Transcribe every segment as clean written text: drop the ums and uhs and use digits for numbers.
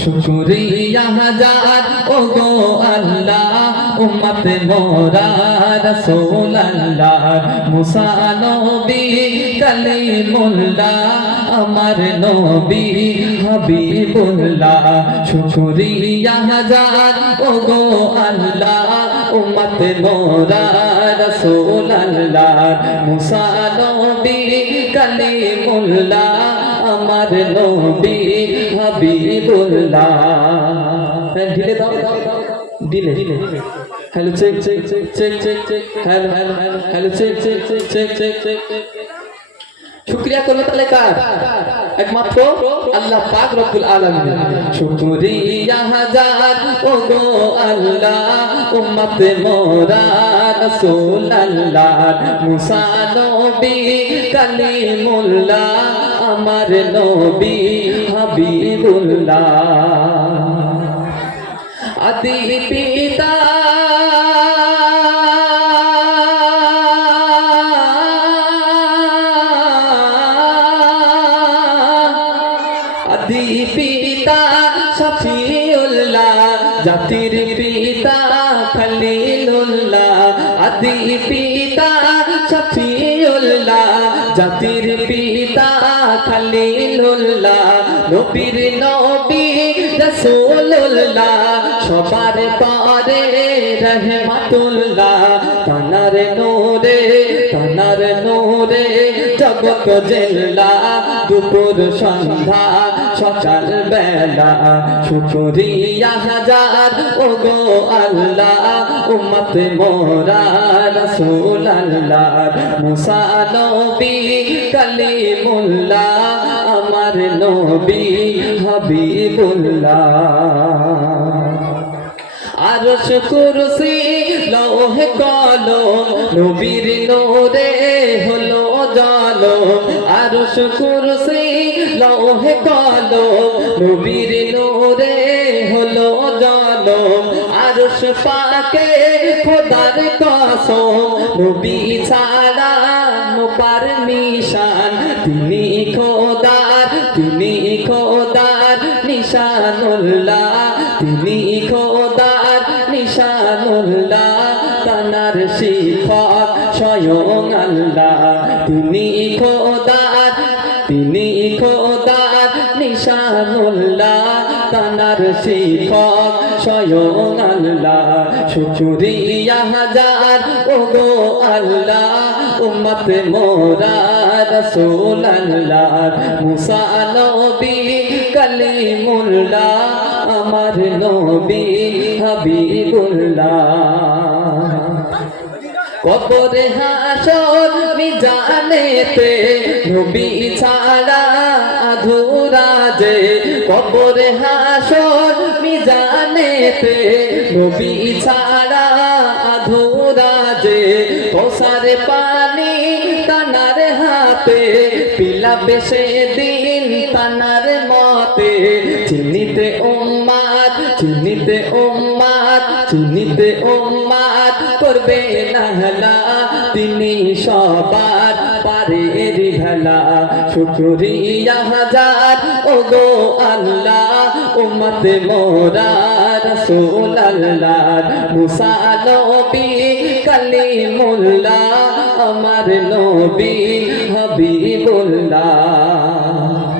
শুকরিয়া হাজার ওগো আল্লাহ উম্মত মোরা রাসূলুল্লাহ মুসা নবী কালিমুল্লাহ আমার নবী হাবিবুল্লাহ শুকরিয়া হাজার ওগো আল্লাহ উম্মত মোরা রাসূলুল্লাহ মুসা নবী কালিমুল্লাহ আমার নবী হাবিবুল্লাহ ঢিলে দাও ঢিলে hello check check check check check check hello hello hello check check check check check check শুকরিয়া করবে তাহলে কার একমাত্র আল্লাহ পাক রব্বুল আলামিন শুকরিয়া হাজার ওগো আল্লাহ উম্মত মোরা রাসূলুল্লাহ মুসা নবী কালিমুল্লাহ আমার নবী হাবিবুল্লাহ আদি পিতা আদি পিতা শফিউল্লাহ জাতির পিতা খলিলুল্লাহ আদি পিতা শফিউল্লাহ জাতির পিতা খলিলুল্লাহ নবীর নবী রাসূলুল্লাহ সবার পরে রহমাতুল্লাহ তানার নূরে জগৎ জেলা দুপুর সন্ধ্যা সকাল বেলা শুকরিয়া হাজার ওগো আল্লাহ উম্মত মোরা রাসূলুল্লাহ মুসা নবী কালিমুল্লাহ আমার নবী হাবিবুল্লাহ আরশ কুরসি লৌহ কলম নবীর নূরে হলো জলম আরশ কুরসি লৌহ কলম নবীর নূরে হলো জলম আরশ পাকে খোদার কসম নবী ছাড়া পারমিশন তিনি খোদার নিশানুল্লাহ তিনি খোদার নিশানুল্লাহ তানার শিফাত স্বয়ং আল্লাহ তিনি খোদার নিশানুল্লাহ তানার শিফাত স্বয়ং আল্লাহ শুকরিয়া হাজার ওগো আল্লাহ উম্মত মোরা রাসূলুল্লাহ মুসা নবী কালিমুল্লাহ আমার নবী হাবিবুল্লাহ কবরে হাসর মিজানেতে নবী ছাড়া আধুরা যে কবরে হাসর মিজানেতে নবী ছাড়া আধুরা যে কৌসার পানি তানার হাতে পিলাবে সেদিন তানার মতে চিনিতে উম্মাত করবে নাহলা তিনি সবার পারের ভেলা শুকরিয়া হাজার ওগো আল্লাহ উম্মত মোরা রাসূলুল্লাহ মুসা নবী কালিমুল্লাহ আমার নবী হাবিবুল্লাহ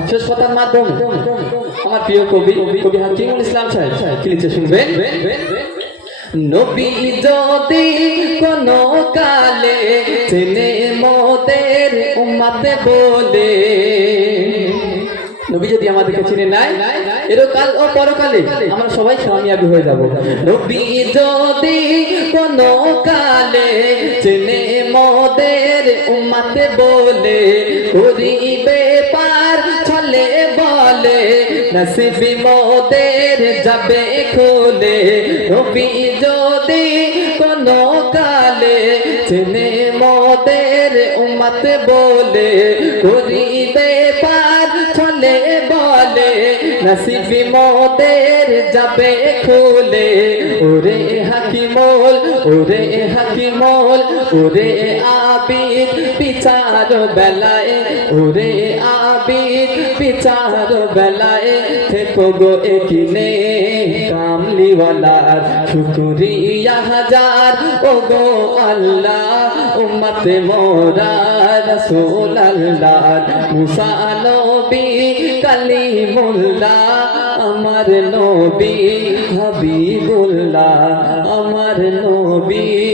শেষ কথার মাধ্যমে আমার প্রিয় কবি হাকিমুল ইসলাম সাহেব কি লিখছে শুনবেন নবী যদি কোন কালে চেনে মোদের উম্মত বলে নবী যদি আমাদেরকে চিনে নাই এরকাল ও পরকালে আমরা সবাই কামিয়াবি হয়ে যাব নবী যদি কোন কালে চেনে মোদের উম্মত বলে করিবে পার চলে বলে নসিবি মোদের যাবে খুলে নবী যদি কোন কালে চেনে মোদের উম্মত বলে করিবে পার চলে বলে নসিবি মোদের যাবে খুলে ওরে হাকিমুল ওরে আবিদ বিচার বেলায় ওরে আবিদ বিচার বেলায় থেকো গো একিনে কামলিওয়ালার শুকরিয়া হাজার ও গো আল্লাহ উম্মতে মোরা রাসূল আল্লাহ মুসা নবী কালিমুল্লাহ আমার নবী হাবিবুল্লাহ আমার নবী